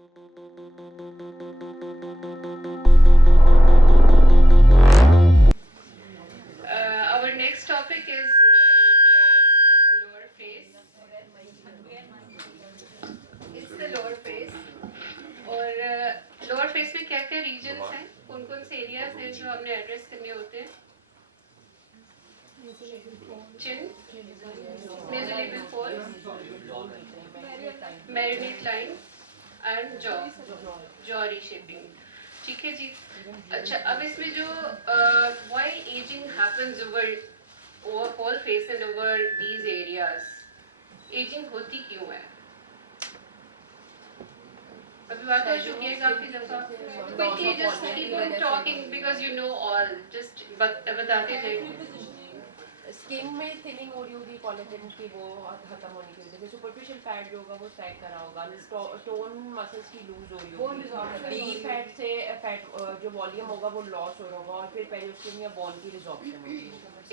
Our next topic is lower face. It's the lower face. और lower face में क्या क्या रीजन्स हैं, कौन कौन से एरियाज हैं जो हमने एड्रेस करने होते हैं? Chin, nasolabial fold, marionette line and jaw reshaping. ठीक है जी. अच्छा, अब इसमें जो why ageing happens over whole face and over these areas, ageing होती क्यों है? अभी बात हो चुकी है काफी दफा. Quickly just keep on talking because you know all. Just बताते जाइए. स्किन में थिनिंग हो रही होगी, कोलेजन की वो खत्म होने की वजह से सुपरफिशियल फैट जो होगा वो सैग करा होगा, टोन मसल्स की लूज हो रही होगी, डीप फैट से फैट जो वॉल्यूम होगा वो लॉस हो रहा होगा, और फिर पेरियोस्टोम या बॉन की रिजॉर्प्शन होगी.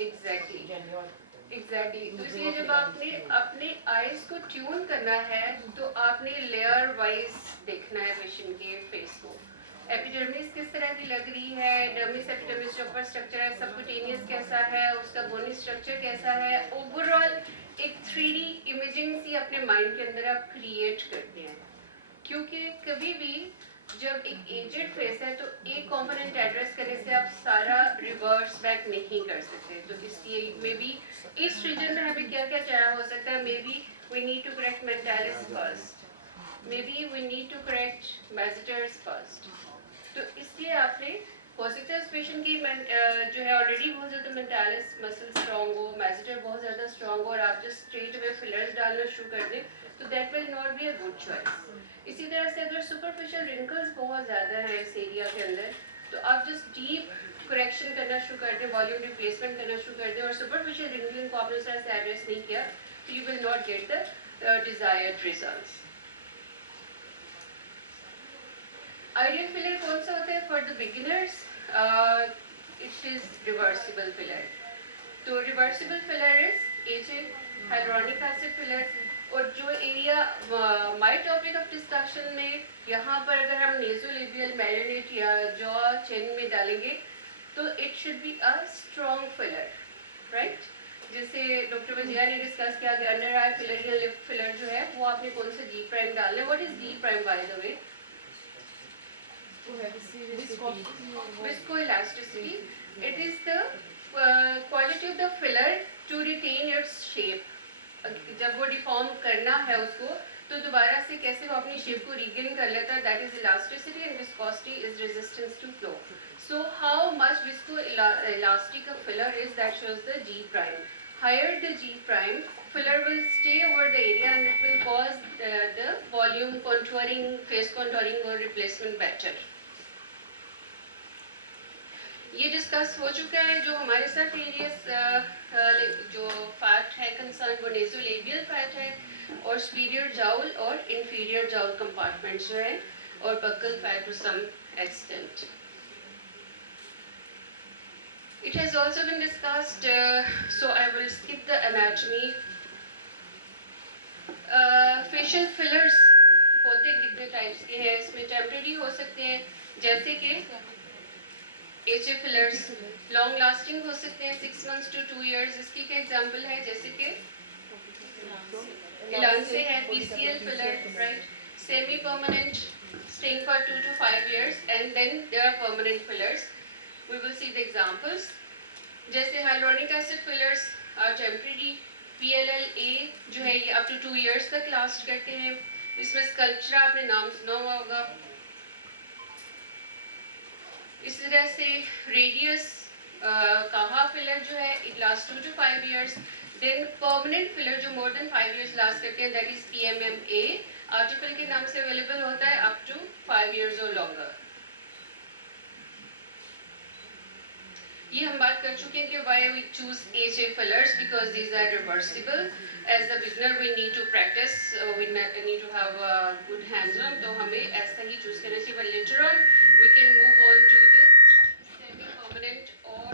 एग्जैक्टली. Genuine exactly. तो इसलिए जब आपने अपने आईज को ट्यून करना है तो आपने लेयर वाइज देखना है पेशेंट के फेस को. एपिडर्मिस किस तरह की लग रही है, डर्मिस एपिडर्मिस जो ऊपर स्ट्रक्चर है, सबक्यूटेनियस कैसा है, उसका बोनी स्ट्रक्चर कैसा है, ओवरऑल एक 3D इमेजिंग सी अपने माइंड के अंदर आप क्रिएट करते हैं. क्योंकि कभी भी जब एक एजेड फेस है तो एक कंपोनेंट एड्रेस करने से आप सारा रिवर्स बैक नहीं कर सकते. तो इसलिए मे बी इस रीजन में हमें क्या क्या चाहिए हो सकता है. Maybe we need to correct mentalis first, maybe we need to correct masseters first. तो इसलिए आपने हो सकता है पेशेंट की जो है ऑलरेडी बहुत ज़्यादा मेंटालिस मसल स्ट्रॉन्ग हो, मैजिटर बहुत ज़्यादा स्ट्रॉन्ग हो, और आप जस्ट स्ट्रेट अवे फिलर्स डालना शुरू कर दें तो that will not be a good choice. इसी तरह से अगर सुपरफिशियल रिंकल्स बहुत ज़्यादा है इस एरिया के अंदर तो आप जस्ट डीप करेक्शन करना शुरू कर दें, वॉल्यूम रिप्लेसमेंट करना शुरू कर दें, और सुपरफिशियल रिंकलिंग को आपने उस तरह से एड्रेस नहीं किया तो you will not get the desired results. Ideal filler कौन सा होता है for the beginners? It is reversible filler. तो reversible filler is aged hyaluronic acid filler. और जो area my topic of discussion में यहाँ पर अगर हम नेज़ोलेबियल, मेरिनेट या जॉ चिन में डालेंगे तो it should be a strong filler, right? जैसे डॉक्टर वजिया ने डिस्कस किया कि अंडर आई फिलर या लिप फिलर जो है वो आपने कौन सा डी प्राइम डालना है. What is D prime by the way? Viscoelasticity. It is the quality of the filler to retain its shape. जब वो डिफॉर्म करना है उसको तो दोबारा से कैसे वो अपनी शेप को रिगेन कर लेता है. That is elasticity and viscosity is resistance to flow. So how much viscoelastic a filler is, that shows the G prime. Higher the G prime, filler will stay over the area and it will cause the volume contouring, face contouring or replacement better. ये discuss हो चुका है. जो हमारे साथ areas जो fat है concern वो नेज़ोलेबियल फैट है, और सुपीरियर जाउल और इंफीरियर जाउल कंपार्टमेंट्स जो है, और buccal fat to some extent. It has also been discussed, so I will skip the anatomy. Facial fillers होते कितने टाइप्स के हैं? इसमें टेम्परेरी हो सकते हैं जैसे कि एचे फिलर्स, लॉन्ग लास्टिंग हो सकते हैं 6 months to 2 years. इसकी क्या एग्जांपल है? जैसे कि इलांसे है, PCL filler, right? Semi permanent, staying for 2 to 5 years, and then there are permanent fillers. We will see the examples. जैसे hyaluronic acid fillers are temporary. PLLA जो है ये up to 2 years तक लास्ट करते हैं. इसमें स्कल्पचरा आपने नाम सुना होगा. इस तरह से रेडियस काहा फिलर जो है it last 2 to 5 years. Then permanent filler जो मोर देन 5 years लास्ट करते हैं, दैट इज PMMA. आर्टिकल के नाम से अवेलेबल होता है अप टू 5 years और लॉन्गर. ये हम बात कर चुके हैं कि why we choose HA fillers, because these are reversible. As a beginner we need to practice, we need to have a good hands on, तो हमें ऐसा ही चूज करना चाहिए. But later on we can move on to the semi permanent or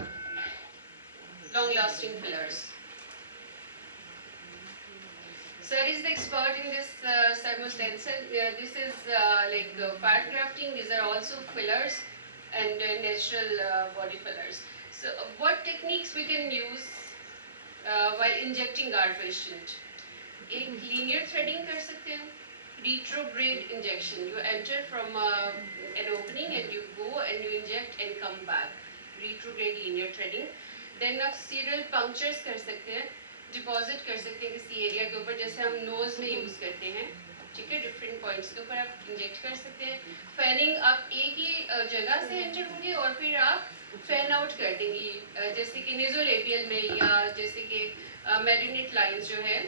long lasting fillers. Sir is the expert in this thermostensil. This is like fat grafting. These are also fillers and natural body fillers. So, what techniques we can use while injecting our patient? एक linear threading कर सकते हैं, retrograde injection. You enter from an opening and you go and you inject and come back. Retrograde linear threading. Then आप serial punctures कर सकते हैं, deposit कर सकते हैं किसी area के ऊपर, जैसे हम nose में use करते हैं, ठीक है, different points के ऊपर आप inject कर सकते हैं. Fanning आप एक ही जगह से enter होंगे और फिर आप fan out कर देंगी, जैसे कि nasolabial में या जैसे कि marinate lines जो है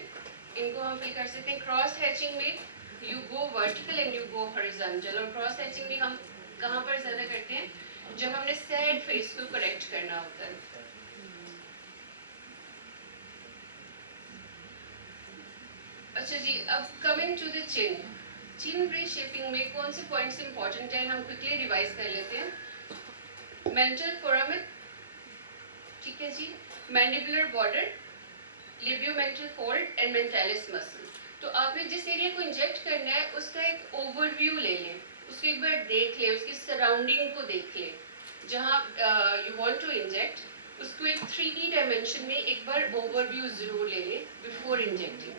इनको हम फिल कर सकते हैं. क्रॉस हैचिंग में you go vertical and you go horizontal. और क्रॉस हैचिंग में हम कहाँ पर ज़्यादा करते हैं, जब हमने सैड फेस को करेक्ट करना होता है. अच्छा जी, अब coming to the chin. Chin bridge shaping में कौन से पॉइंट्स इंपॉर्टेंट हैं, हम क्विकली रिवाइज कर लेते हैं. मेंटल फोरामिन, ठीक है जी, mandibular border, labiomental fold and mentalis muscle. तो आपने जिस एरिया को इंजेक्ट करना है उसका एक ओवरव्यू ले लें, उसको एक बार देख लें, उसकी सराउंडिंग को देख लें. जहाँ यू वांट टू इंजेक्ट उसको एक 3D डायमेंशन में एक बार ओवरव्यू ज़रूर ले लें बिफोर इंजेक्टिंग.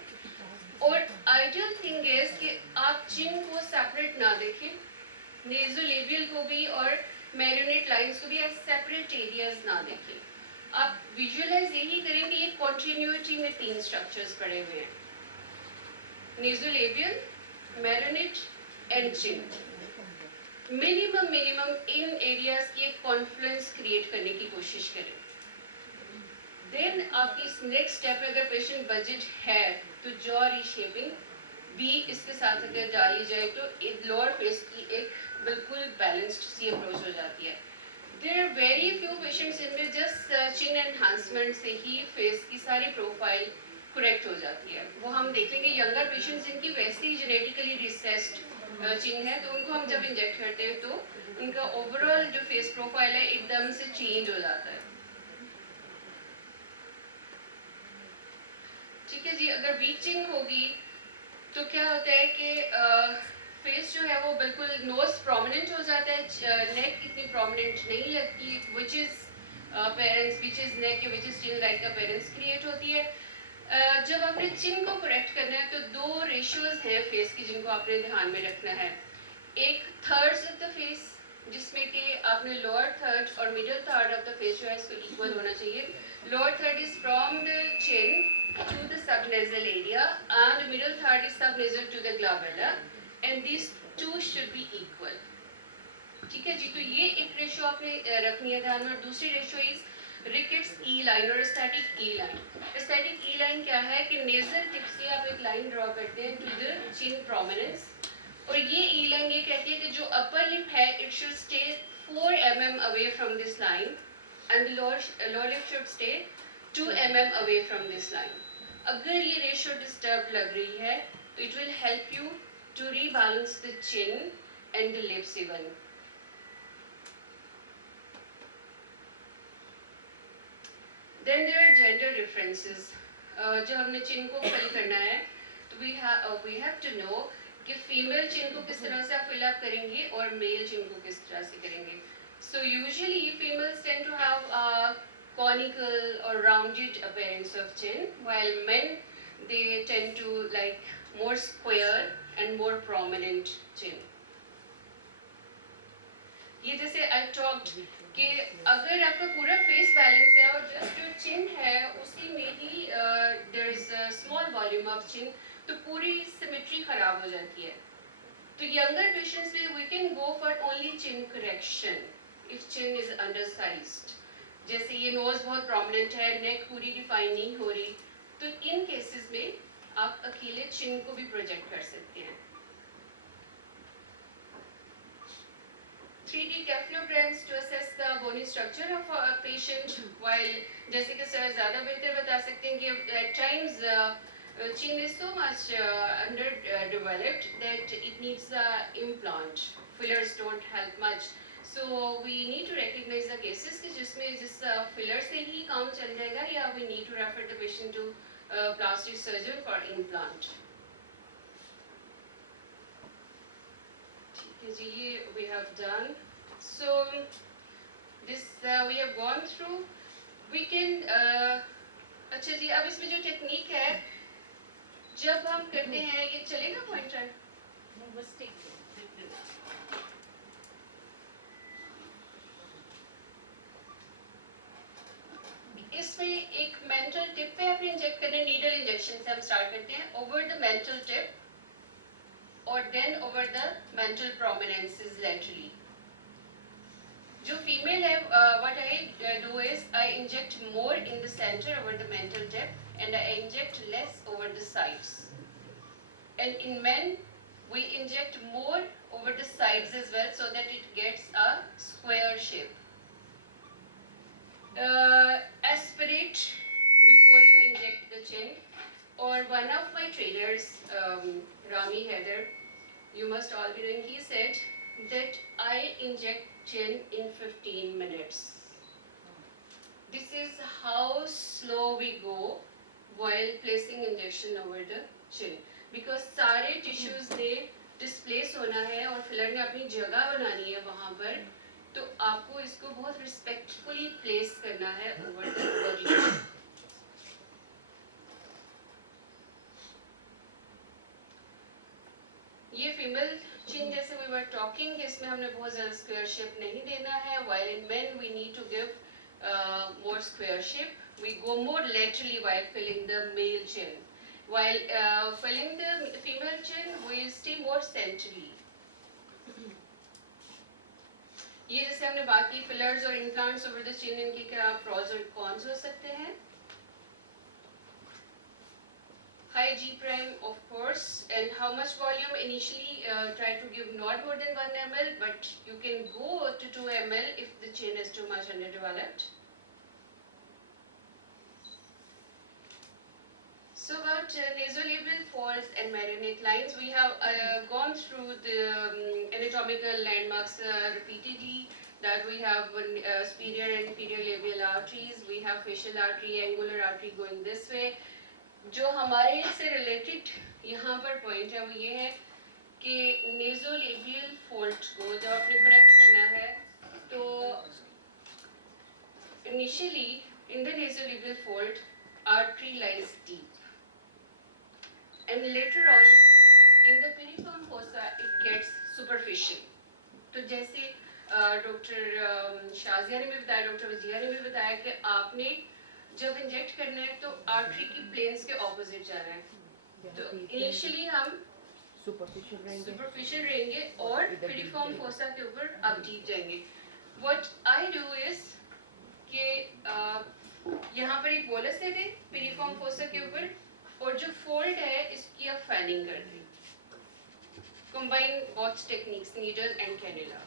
और आइडियल थिंग इज कि आप चिन को सेपरेट ना देखें, नेज़ोलेबियल को भी और मैरिनेट लाइंस को भी एज सेपरेट एरियाज ना देखें. आप विजुअलाइज यही करें कि ये कॉन्टिन्यूटी में तीन स्ट्रक्चर्स पड़े हुए हैं, nasolabial, marionette and chin. Minimum इन एरियाज की एक कॉन्फ्लुएंस क्रिएट करने की कोशिश करें. देन आपकी नेक्स्ट स्टेप, अगर पेशेंट बजट है तो जॉ रीशेपिंग भी इसके साथ अगर डाली जाए तो लोअर फेस की एक बिल्कुल बैलेंस्ड सी अप्रोच हो जाती है. There are very few patients इनमें just chin enhancement से ही फेस की सारी प्रोफाइल करेक्ट हो जाती है. वो हम देख लेंगे यंगर पेशेंट्स जिनकी वैसे ही जेनेटिकली रिसेस्ड चिन है, तो उनको हम जब इंजेक्ट करते हैं तो उनका ओवरऑल जो फेस प्रोफाइल है एकदम से चेंज हो जाता है. ठीक है जी, अगर वीक चिन होगी तो क्या होता है कि फेस जो है वो बिल्कुल नोज प्रोमिनेंट हो जाता है, नेक इतनी प्रोमिनेंट नहीं लगती, which is parents, which is neck, which is chin like का पेरेंट्स क्रिएट होती है. जब आपने चिन को करेक्ट करना है तो दो रेशियोज हैं फेस की जिनको आपने ध्यान में रखना है. एक थर्ड्स ऑफ द फेस, जिसमें कि आपने लोअर थर्ड और middle third of the face जो है इसको इक्वल होना चाहिए. Lower third is from the chin to the subnasal area and middle third is subnasal to the glabella and these two should be equal. ठीक है जी, तो ये एक रेशियो आपने रखनी है ध्यान में. और दूसरी ratio is rickets E line और स्टैटिक ई लाइन. स्टैटिक ई लाइन क्या है कि नेजल टिप से आप एक लाइन ड्रॉ करते हैं टू द चिन प्रोमिनेंस, और ये ई लाइन ये कहती है कि जो अपर लिप है it should stay 4 mm away from this line and lower lip should stay 2 mm away from this line. अगर ये रेशियो डिस्टर्ब लग रही है तो it will help you to rebalance the chin and the lips even. Then there are gender differences. जब हमने chin को fill करना है तो वी हैव टू नो कि फीमेल चिन को किस तरह से आप फिल अप करेंगे और मेल चिन को किस तरह से करेंगे. So usually females tend to have conical or rounded appearance of chin, while men they tend to like more square and more prominent chin. ये जैसे I talked कि अगर आपका पूरा फेस बैलेंस है और जस्ट जो चिन है उसी में ही there is a small volume of chin, तो पूरी सिमेट्री खराब हो जाती है. तो younger patients में we can go for only chin correction if chin is undersized. जैसे ये नोज बहुत प्रोमिनेंट है, नेक पूरी डिफाइन नहीं हो रही, तो इन केसेस में आप अकेले चिन को भी प्रोजेक्ट कर सकते हैं. 3D cephalograms to assess the bony structure of a patient, while जैसे कि सर ज़्यादा बेहतर बता सकते हैं कि at times chin is so much under developed that it needs a implant. Fillers don't help much. So we need to recognize the cases कि जिसमें जिस फिलर से ही काम चल जाएगा, या we need to refer the patient to plastic surgeon for implant. ठीक है जी, ये we have done. So this we have gone through. We can अच्छा जी, अब इसमें जो टेक्निक है जब हम करते हैं, ये चलेगा पॉइंटर? नहीं, बस ठीक है। इसमें एक मेंटल टिप पे आप इंजेक्ट करने, नीडल इंजेक्शन से हम स्टार्ट करते हैं ओवर द मेंटल टिप और then over the mental prominences laterally. जो फीमेल है, what I do is I inject more in the center over the mental tip and I inject less over the sides. And in men, we inject more over the sides as well so that it gets a square shape. Aspirate before you inject the chin. Or one of my trainers, Rami Heather, you must all be knowing, he said that I inject chin in 15 minutes. This is how slow we go while placing injection over the chin. Because सारे tissues ने displace होना है और filler ने अपनी जगह बनानी है वहाँ पर, तो आपको इसको बहुत respectfully place करना है over the body. ये फीमेल चिन जैसे we were talking, इसमें हमने बहुत ज़्यादा स्क्वायर शेप नहीं देना है. While in men we need to give more square shape. We go more laterally while filling the male chin. While filling the female chin, we stay more centrally. ये जैसे हमने बात की fillers और implants over the chin, इनके क्या pros और cons हो सकते हैं? High G prime, of course, and how much volume? Initially, try to give not more than 1 ml, but you can go to 2 ml if the chin is too much underdeveloped. So about nasolabial folds and marionette lines, we have gone through the anatomical landmarks repeatedly. That we have superior and inferior labial arteries, we have facial artery, angular artery going this way. जो हमारे से related यहाँ पर point है वो ये है कि नेज़ोलेबियल फोल्ड को जब आपने करेक्ट करना है तो initially in the nasolabial fold artery lies deep and later on in the piriform fossa it gets superficial. तो जैसे डॉक्टर शाजिया ने भी बताया, डॉक्टर वजिया ने भी बताया कि आपने जब इंजेक्ट करना है तो आर्टरी की प्लेन्स के ऑपोजिट जाना है. तो इनिशियली हम सुपरफिशियल रहेंगे और पिरिफॉर्म फोसा के ऊपर आप डीप जाएंगे. व्हाट आई डू इज कि यहाँ पर एक बोलस दे दें पिरिफॉर्म फोसा के ऊपर और जो फोल्ड है इसकी आप फैनिंग कर दें. Combine both techniques, needle and cannula.